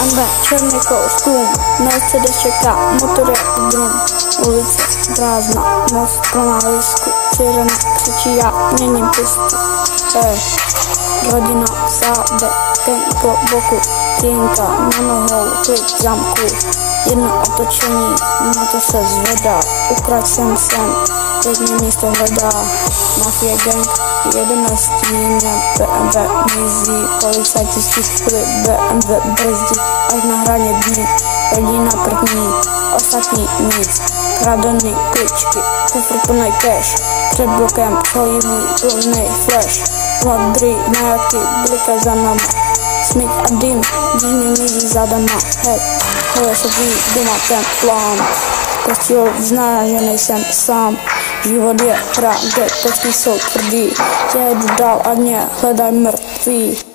BMW, černý kostým, Mercedes čeká, motor jak drum, ulice prázdná, most pro návisku, sirena křičí, já měním pistu, rodina sáde, ten po boku, týnka na nohou, klid zamku, jedno otočení, motor se zvedá, ukradl jsem sem, teď mě místo hledá, mafie gang, jedeme stínem, BMW mizí, policajti stiskli, BMW brzdí, až na hraně dní, rodina první, ostatní nic, kradený kličky, kufr plný cash, před blokem stojí můj plný flash, modrý nájaky, blika za nama, smích a dým, když mě mizí zadama, hej, hele se ví, doma ten plán, Kostil zná, že nejsem sám, život je hra, kde točky jsou tvrdý, jedu dál a mě hledaj mrtvý.